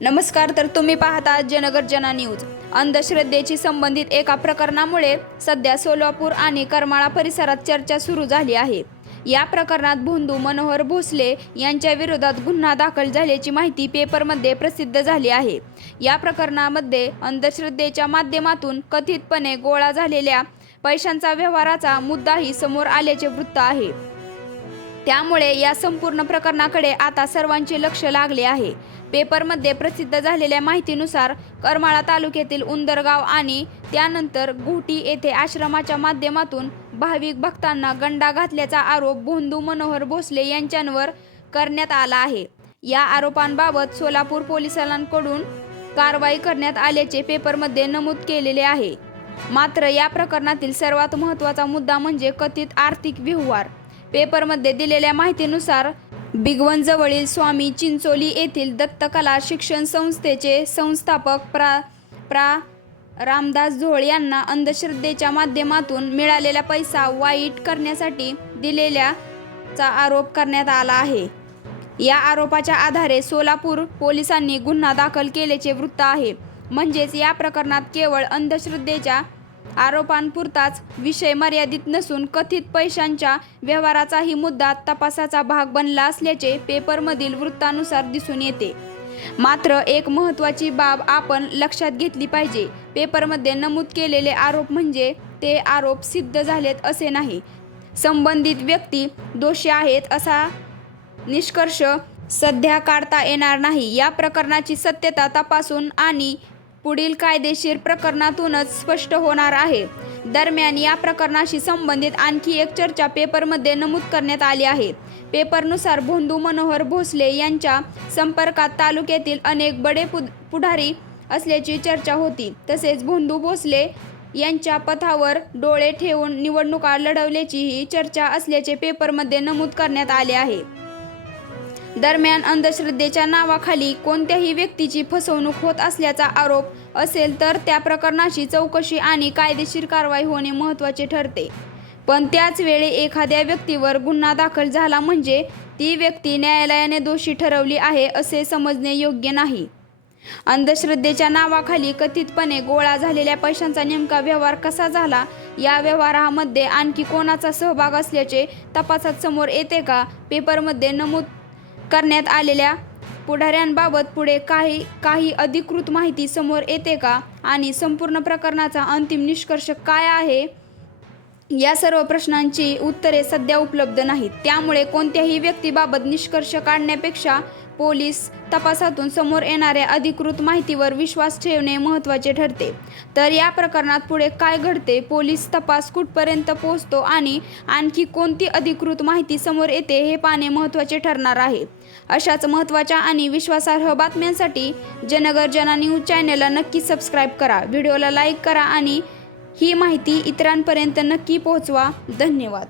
नमस्कार, तर तुम्ही पाहता जनगर्जना न्यूज। अंधश्रद्धेशी संबंधित एका प्रकरणामुळे सध्या सोलापूर आणि करमाळा परिसरात चर्चा सुरू झाली आहे। या प्रकरणात भोंदू मनोहर भोसले यांच्या विरोधात गुन्हा दाखल झाल्याची माहिती पेपरमध्ये प्रसिद्ध झाली आहे। या प्रकरणामध्ये अंधश्रद्धेच्या माध्यमातून कथितपणे गोळा झालेल्या पैशांचा व्यवहाराचा मुद्दाही समोर आल्याचे वृत्त आहे। त्यामुळे या संपूर्ण प्रकरणाकडे आता सर्वांचे लक्ष लागले आहे। पेपरमध्ये प्रसिद्ध झालेल्या माहितीनुसार करमाळा तालुक्यातील उंदरगाव आणि त्यानंतर घोटी येथे आश्रमाच्या माध्यमातून भाविक भक्तांना गंडा घातल्याचा आरोप भोंदू मनोहर भोसले यांच्यावर करण्यात आला आहे। या आरोपांबाबत सोलापूर पोलिसांकडून कारवाई करण्यात आल्याचे पेपरमध्ये नमूद केलेले आहे। मात्र या प्रकरणातील सर्वात महत्त्वाचा मुद्दा म्हणजे कथित आर्थिक व्यवहार। पेपरमध्ये दिलेल्या माहितीनुसार भिगवणजवळील स्वामी चिंचोली येथील दत्तकला शिक्षण संस्थेचे संस्थापक प्रा रामदास झोळ यांना अंधश्रद्धेच्या माध्यमातून मिळालेला पैसा वाईट करण्यासाठी दिलेल्याचा आरोप करण्यात आला आहे। या आरोपाच्या आधारे सोलापूर पोलिसांनी गुन्हा दाखल केल्याचे वृत्त आहे। म्हणजेच या प्रकरणात केवळ अंधश्रद्धेच्या आरोपांपुरताच विषय मर्यादित नसून कथित पैशांच्या व्यवहाराचाही मुद्दा तपासाचा भाग बनला असल्याचे पेपरमधील वृत्तानुसार दिसून येते। मात्र एक महत्त्वाची बाब आपण लक्षात घेतली पाहिजे। पेपरमध्ये नमूद केलेले आरोप म्हणजे ते आरोप सिद्ध झालेत असे नाही। संबंधित व्यक्ती दोषी आहेत असा निष्कर्ष सध्या काढता येणार नाही। या प्रकरणाची सत्यता तपासून आणि पुढील कायदेशीर प्रकरणातूनच स्पष्ट होणार आहे। दरम्यान या प्रकरणाशी संबंधित आणखी एक चर्चा पेपरमध्ये नमूद करण्यात आली आहे। पेपरनुसार भोंदू मनोहर भोसले यांच्या संपर्कात तालुक्यातील अनेक बडे पुढारी असल्याची चर्चा होती। तसेच भोंदू भोसले यांच्या पथावर डोळे ठेवून निवडणुका लढवल्याचीही चर्चा असल्याचे पेपरमध्ये नमूद करण्यात आले आहे। दरम्यान अंधश्रद्धेच्या नावाखाली कोणत्याही व्यक्तीची फसवणूक होत असल्याचा आरोप असेल तर त्या प्रकरणाची चौकशी आणि कायदेशीर कारवाई होणे महत्त्वाचे ठरते। पण त्याच वेळी एखाद्या व्यक्तीवर गुन्हा दाखल झाला म्हणजे ती व्यक्ती न्यायालयाने दोषी ठरवली आहे असे समजणे योग्य नाही। अंधश्रद्धेच्या नावाखाली कथितपणे गोळा झालेल्या पैशांचा नेमका व्यवहार कसा झाला, या व्यवहारामध्ये आणखी कोणाचा सहभाग असल्याचे तपासात समोर येते का? पेपरमध्ये नमूद करण्यात आलेल्या पुढाऱ्यांबाबत पुढे काही अधिकृत माहिती समोर येते का आणि संपूर्ण प्रकरणाचा अंतिम निष्कर्ष काय आहे, या सर्व प्रश्नांची उत्तरे सध्या उपलब्ध नाहीत। त्यामुळे कोणत्याही व्यक्तीबाबत निष्कर्ष काढण्यापेक्षा पोलीस तपासातून समोर येणाऱ्या अधिकृत माहितीवर विश्वास ठेवणे महत्त्वाचे ठरते। तर या प्रकरणात पुढे काय घडते, पोलीस तपास कुठपर्यंत पोहोचतो आणि आणखी कोणती अधिकृत माहिती समोर येते हे पाहणे महत्त्वाचे ठरणार आहे। अशाच महत्त्वाच्या आणि विश्वासार्ह बातम्यांसाठी जनगर्जना न्यूज चॅनलला नक्की सबस्क्राईब करा, व्हिडिओला लाईक करा आणि ही माहिती इतरांपर्यंत नक्की पोहोचवा। धन्यवाद।